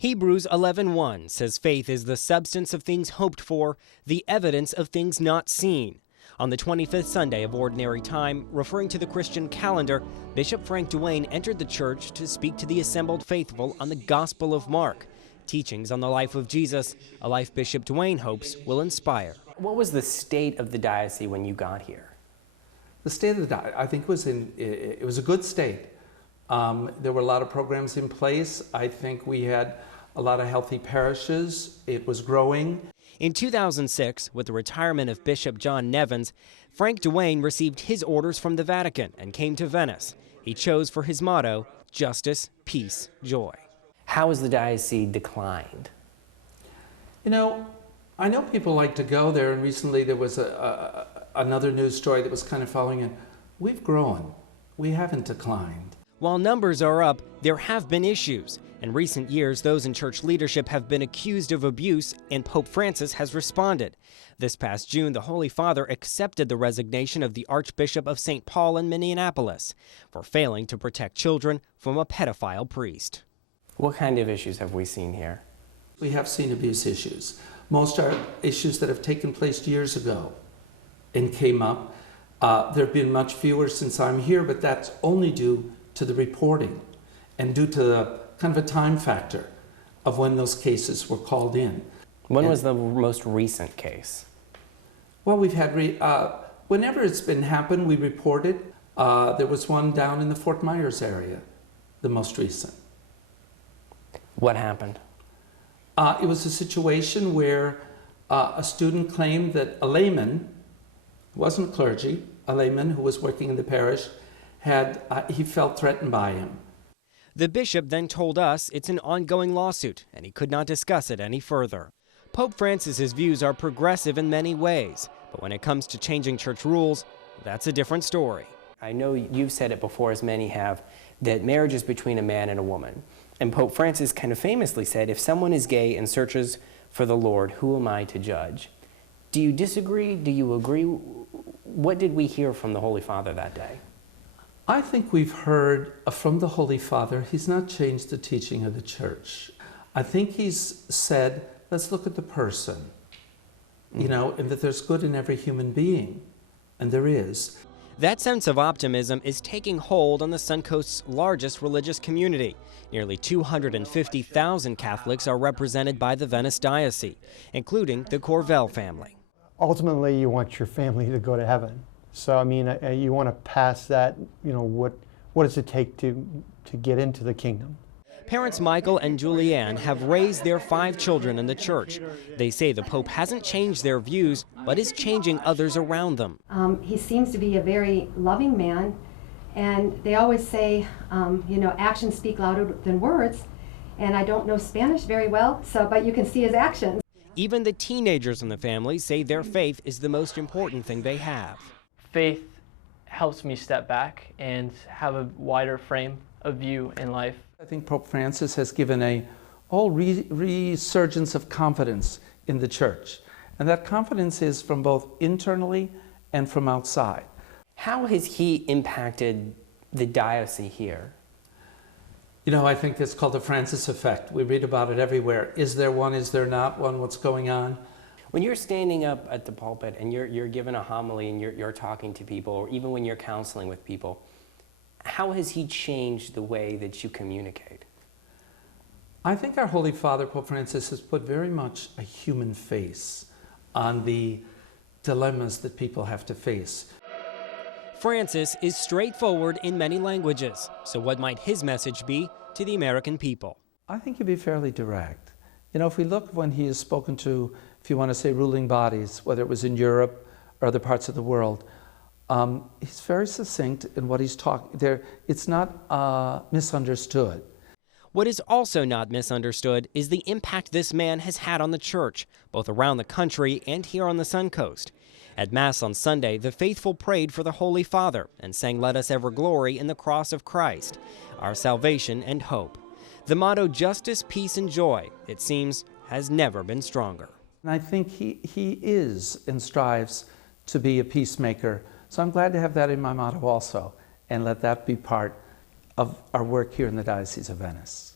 Hebrews 11:1 says faith is the substance of things hoped for, the evidence of things not seen. On the 25th Sunday of Ordinary Time, referring to the Christian calendar, Bishop Frank Duane entered the church to speak to the assembled faithful on the Gospel of Mark, teachings on the life of Jesus, a life Bishop Duane hopes will inspire. What was the state of the diocese when you got here? The state of the diocese, I think, it was a good state. There were a lot of programs in place. I think we had a lot of healthy parishes. It was growing. In 2006, with the retirement of Bishop John Nevins, Frank Duane received his orders from the Vatican and came to Venice. He chose for his motto, justice, peace, joy. How has the diocese declined? You know, I know people like to go there, and recently there was another news story that was kind of following it. We've grown. We haven't declined. While numbers are up, there have been issues. In recent years, those in church leadership have been accused of abuse, and Pope Francis has responded. This past June, the Holy Father accepted the resignation of the Archbishop of St. Paul in Minneapolis for failing to protect children from a pedophile priest. What kind of issues have we seen here? We have seen abuse issues. Most are issues that have taken place years ago and came up. There have been much fewer since I'm here, but that's only due to the reporting and due to the kind of a time factor of when those cases were called in. When was the most recent case? Well, we've had, whenever it's been happened, we report it. There was one down in the Fort Myers area, the most recent. What happened? It was a situation where a student claimed that a layman, who wasn't clergy, a layman who was working in the parish, he felt threatened by him. The bishop then told us it's an ongoing lawsuit, and he could not discuss it any further. Pope Francis's views are progressive in many ways, but when it comes to changing church rules, that's a different story. I know you've said it before, as many have, that marriage is between a man and a woman. And Pope Francis kind of famously said, if someone is gay and searches for the Lord, who am I to judge? Do you disagree? Do you agree? What did we hear from the Holy Father that day? I think we've heard from the Holy Father, he's not changed the teaching of the church. I think he's said, let's look at the person, you know, and that there's good in every human being, and there is. That sense of optimism is taking hold on the Suncoast's largest religious community. Nearly 250,000 Catholics are represented by the Venice Diocese, including the Corvell family. Ultimately, you want your family to go to heaven. So, I mean, you want to pass that, you know, what does it take to get into the kingdom? Parents Michael and Julianne have raised their 5 children in the church. They say the Pope hasn't changed their views, but is changing others around them. He seems to be a very loving man, and they always say, you know, actions speak louder than words, and I don't know Spanish very well, but you can see his actions. Even the teenagers in the family say their faith is the most important thing they have. Faith helps me step back and have a wider frame of view in life. I think Pope Francis has given a whole resurgence of confidence in the church. And that confidence is from both internally and from outside. How has he impacted the diocese here? You know, I think that's called the Francis effect. We read about it everywhere. Is there one? Is there not one? What's going on? When you're standing up at the pulpit and you're given a homily and you're talking to people, or even when you're counseling with people, how has he changed the way that you communicate? I think our Holy Father, Pope Francis, has put very much a human face on the dilemmas that people have to face. Francis is straightforward in many languages, so what might his message be to the American people? I think he'd be fairly direct. You know, if we look when he has spoken to, if you want to say, ruling bodies, whether it was in Europe or other parts of the world, he's very succinct in what he's talking there. It's not misunderstood. What is also not misunderstood is the impact this man has had on the church, both around the country and here on the Suncoast. At Mass on Sunday, the faithful prayed for the Holy Father and sang "Let Us Ever Glory" in the cross of Christ, our salvation and hope. The motto, justice, peace, and joy, it seems, has never been stronger. And I think he is and strives to be a peacemaker. So I'm glad to have that in my motto also, and let that be part of our work here in the Diocese of Venice.